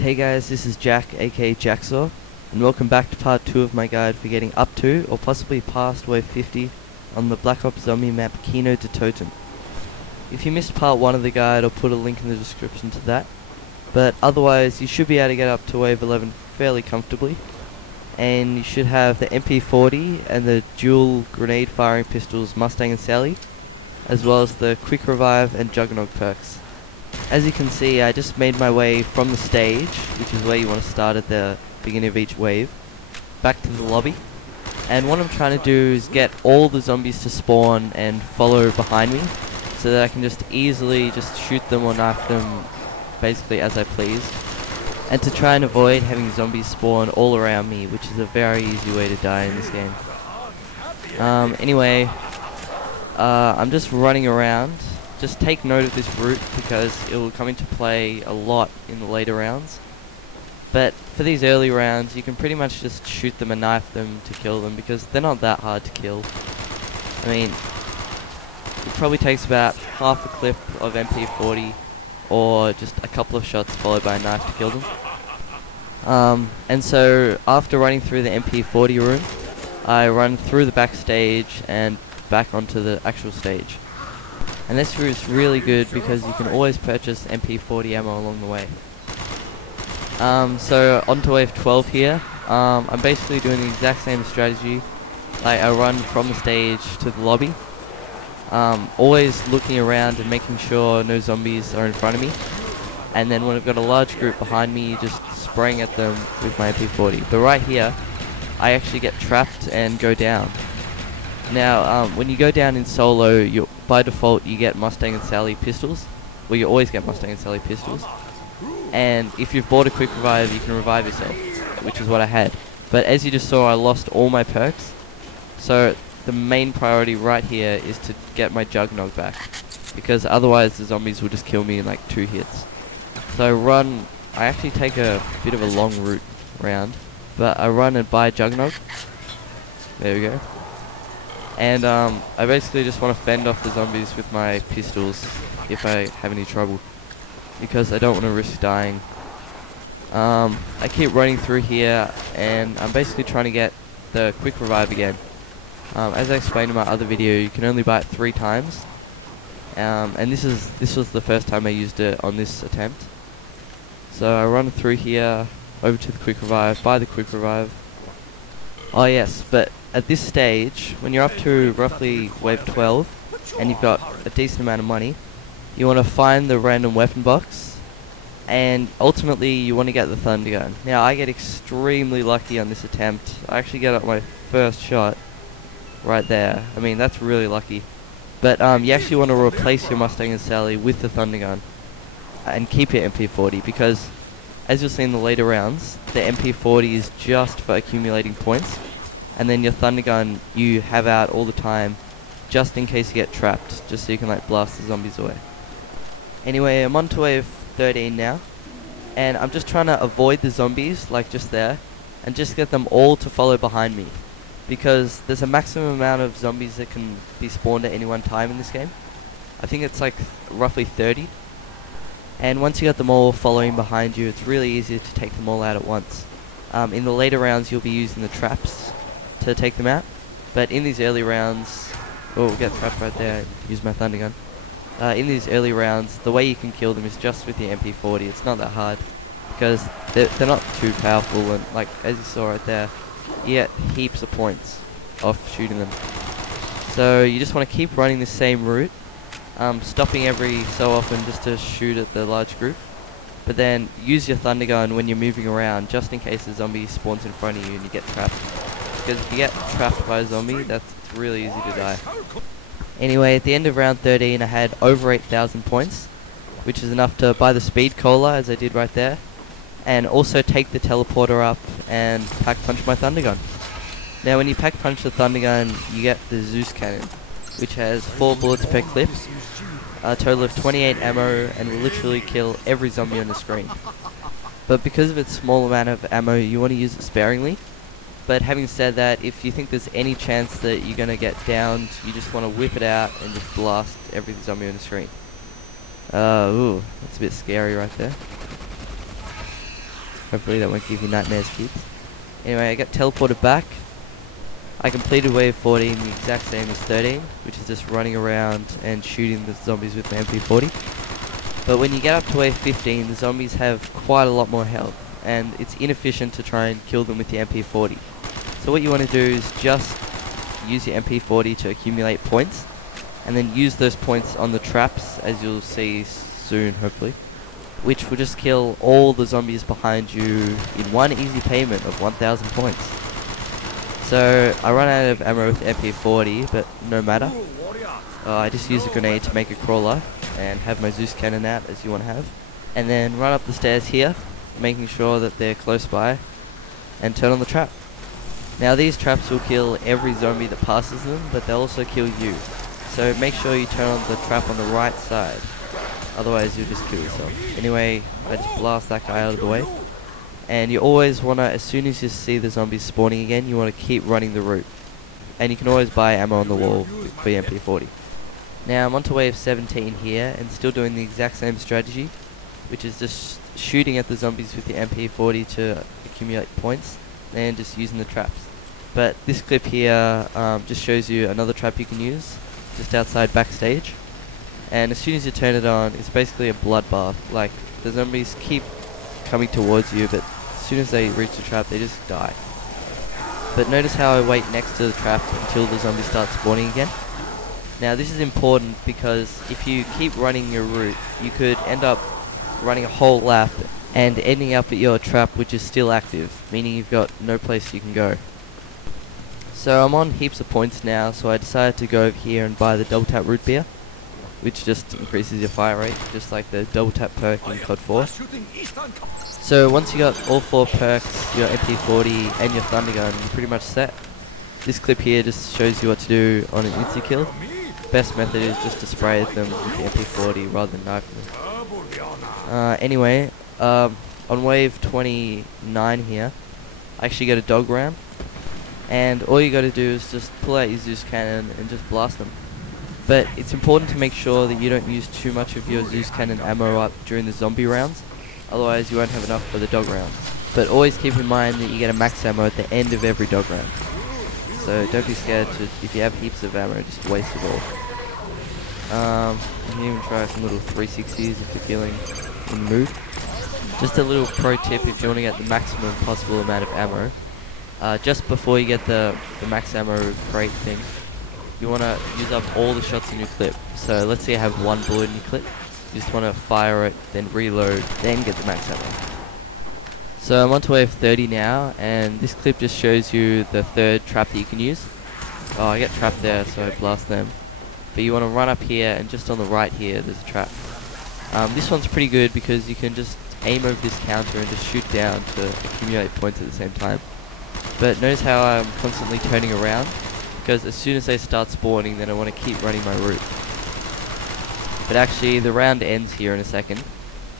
Hey guys, this is Jack aka Jaxor, and welcome back to part 2 of my guide for getting up to, or possibly past wave 50 on the Black Ops Zombie map Kino der Toten. If you missed part 1 of the guide, I'll put a link in the description to that, but otherwise you should be able to get up to wave 11 fairly comfortably, and you should have the MP40 and the dual grenade firing pistols Mustang and Sally, as well as the quick revive and juggernaut perks. As you can see, I just made my way from the stage, which is where you want to start at the beginning of each wave, back to the lobby. And what I'm trying to do is get all the zombies to spawn and follow behind me, so that I can just easily just shoot them or knife them basically as I please. And to try and avoid having zombies spawn all around me, which is a very easy way to die in this game. Anyway, I'm just running around. Just take note of this route because it will come into play a lot in the later rounds. But for these early rounds, you can pretty much just shoot them and knife them to kill them because they're not that hard to kill. I mean, it probably takes about half a clip of MP40 or just a couple of shots followed by a knife to kill them. And so after running through the MP40 room, I run through the backstage and back onto the actual stage. And this route is really good because you can always purchase MP40 ammo along the way. So on to wave 12 here. I'm basically doing the exact same strategy. Like I run from the stage to the lobby. Always looking around and making sure no zombies are in front of me. And then when I've got a large group behind me, just spraying at them with my MP40. But right here, I actually get trapped and go down. Now, when you go down in solo, by default you get Mustang and Sally pistols. Well, you always get Mustang and Sally pistols. And if you've bought a quick revive, you can revive yourself, which is what I had. But as you just saw, I lost all my perks. So the main priority right here is to get my juggernaut back, because otherwise the zombies will just kill me in like 2 hits. So I actually take a bit of a long route around, but I run and buy juggernaut. There we go. And I basically just want to fend off the zombies with my pistols if I have any trouble, because I don't want to risk dying. I keep running through here and I'm basically trying to get the quick revive again. As I explained in my other video, you can only buy it 3 times. And this was the first time I used it on this attempt. So I run through here, over to the quick revive, buy the quick revive. Oh yes, but at this stage, when you're up to roughly wave 12 and you've got a decent amount of money, you want to find the random weapon box, and ultimately you want to get the thunder gun. Now I get extremely lucky on this attempt. I actually get up my first shot right there. I mean, that's really lucky. But you actually want to replace your Mustang and Sally with the thunder gun and keep your MP40, because as you'll see in the later rounds, the MP40 is just for accumulating points, and then your thunder gun you have out all the time just in case you get trapped, just so you can like blast the zombies away. Anyway, I'm on to wave 13 now, and I'm just trying to avoid the zombies like just there and just get them all to follow behind me, because there's a maximum amount of zombies that can be spawned at any one time in this game. I think it's like roughly 30. And once you got them all following behind you, it's really easy to take them all out at once. In the later rounds, you'll be using the traps to take them out. But in these early rounds, oh, we'll get trapped right there, use my thunder gun. In these early rounds, the way you can kill them is just with your MP40. It's not that hard, because they're not too powerful, and like as you saw right there, you get heaps of points off shooting them. So you just want to keep running the same route. Stopping every so often just to shoot at the large group, but then use your thunder gun when you're moving around just in case a zombie spawns in front of you and you get trapped, because if you get trapped by a zombie, it's really easy to die. Anyway, at the end of round 13 I had over 8,000 points, which is enough to buy the speed cola as I did right there, and also take the teleporter up and pack punch my thunder gun. Now when you pack punch the thunder gun, you get the Zeus cannon, which has 4 bullets per clip, a total of 28 ammo, and will literally kill every zombie on the screen. But because of its small amount of ammo, you want to use it sparingly. But having said that, if you think there's any chance that you're going to get downed, you just want to whip it out and just blast every zombie on the screen. Ooh, that's a bit scary right there. Hopefully that won't give you nightmares, kids. Anyway, I got teleported back. I completed wave 14 the exact same as 13, which is just running around and shooting the zombies with my MP40. But when you get up to wave 15, the zombies have quite a lot more health, and it's inefficient to try and kill them with the MP40. So what you want to do is just use your MP40 to accumulate points, and then use those points on the traps, as you'll see soon, hopefully, which will just kill all the zombies behind you in one easy payment of 1,000 points. So I run out of ammo with MP40, but no matter. I just use a grenade to make a crawler and have my Zeus cannon out, as you want to have, and then run up the stairs here, making sure that they're close by, and turn on the trap. Now these traps will kill every zombie that passes them, but they'll also kill you. So make sure you turn on the trap on the right side, otherwise you'll just kill yourself. Anyway, I just blast that guy out of the way. And you always want to, as soon as you see the zombies spawning again, you want to keep running the route. And you can always buy ammo on the wall for your MP40. Now I'm on to wave 17 here, and still doing the exact same strategy, which is just shooting at the zombies with the MP40 to accumulate points, and just using the traps. But this clip here just shows you another trap you can use, just outside backstage. And as soon as you turn it on, it's basically a bloodbath. Like, the zombies keep coming towards you, but as soon as they reach the trap, they just die. But notice how I wait next to the trap until the zombies start spawning again. Now this is important because if you keep running your route, you could end up running a whole lap and ending up at your trap, which is still active, meaning you've got no place you can go. So I'm on heaps of points now, so I decided to go over here and buy the double tap root beer, which just increases your fire rate, just like the double tap perk in COD 4. So once you got all 4 perks, your MP40 and your thunder gun, you're pretty much set. This clip here just shows you what to do on an insta kill. Best method is just to spray at them with the MP40 rather than knife them. Anyway, on wave 29 here, I actually get a dog ram, and all you gotta do is just pull out your Zeus cannon and just blast them. But it's important to make sure that you don't use too much of your Zeus cannon ammo up during the zombie rounds, otherwise you won't have enough for the dog rounds. But always keep in mind that you get a max ammo at the end of every dog round. So don't be scared to, if you have heaps of ammo, just waste it all. You can even try some little 360s if you're feeling in the mood. Just a little pro tip if you want to get the maximum possible amount of ammo. Just before you get the max ammo crate thing, you want to use up all the shots in your clip. So let's say I have 1 bullet in your clip. You just want to fire it, then reload, then get the max ammo. So I'm on to wave 30 now, and this clip just shows you the 3rd trap that you can use. Oh, I get trapped there, so I blast them. But you want to run up here, and just on the right here, there's a trap. This one's pretty good because you can just aim over this counter and just shoot down to accumulate points at the same time. But notice how I'm constantly turning around, because as soon as they start spawning, then I want to keep running my route. But actually, the round ends here in a second.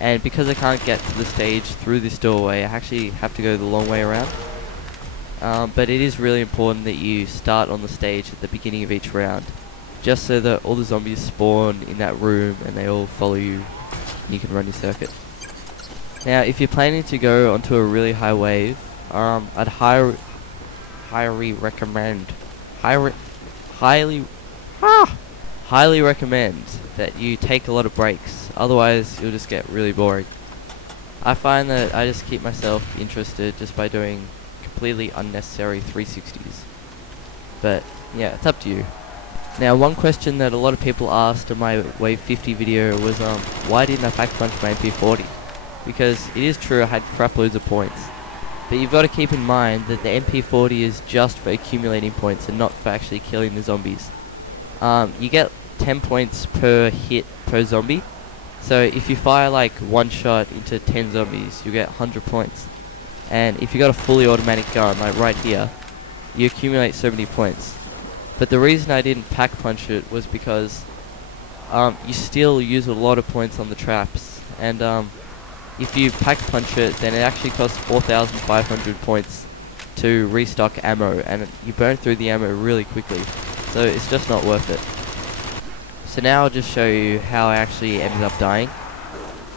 And because I can't get to the stage through this doorway, I actually have to go the long way around. But it is really important that you start on the stage at the beginning of each round, just so that all the zombies spawn in that room and they all follow you and you can run your circuit. Now if you're planning to go onto a really high wave, I'd highly recommend that you take a lot of breaks, otherwise you'll just get really boring. I find that I just keep myself interested just by doing completely unnecessary 360s. But yeah, it's up to you. Now one question that a lot of people asked in my wave 50 video was why didn't I pack punch my MP40? Because it is true I had crap loads of points. But you've got to keep in mind that the MP40 is just for accumulating points and not for actually killing the zombies. You get 10 points per hit per zombie. So if you fire like 1 shot into 10 zombies, you get 100 points. And if you got a fully automatic gun, like right here, you accumulate so many points. But the reason I didn't pack punch it was because you still use a lot of points on the traps. And if you pack punch it, then it actually costs 4,500 points to restock ammo, and you burn through the ammo really quickly. So it's just not worth it. So now I'll just show you how I actually ended up dying.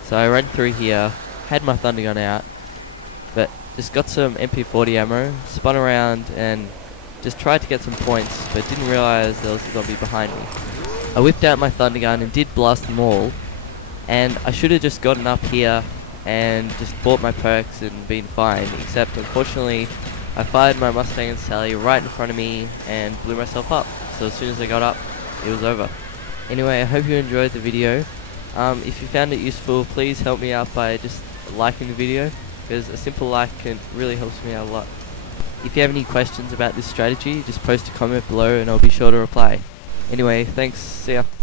So I ran through here, had my thunder gun out, but just got some MP40 ammo, spun around and just tried to get some points, but didn't realize there was a zombie behind me. I whipped out my thunder gun and did blast them all, and I should have just gotten up here and just bought my perks and been fine, except unfortunately I fired my Mustang and Sally right in front of me and blew myself up. So as soon as I got up, it was over. Anyway, I hope you enjoyed the video. If you found it useful, please help me out by just liking the video, because a simple like really helps me out a lot. If you have any questions about this strategy, just post a comment below and I'll be sure to reply. Anyway, thanks, see ya.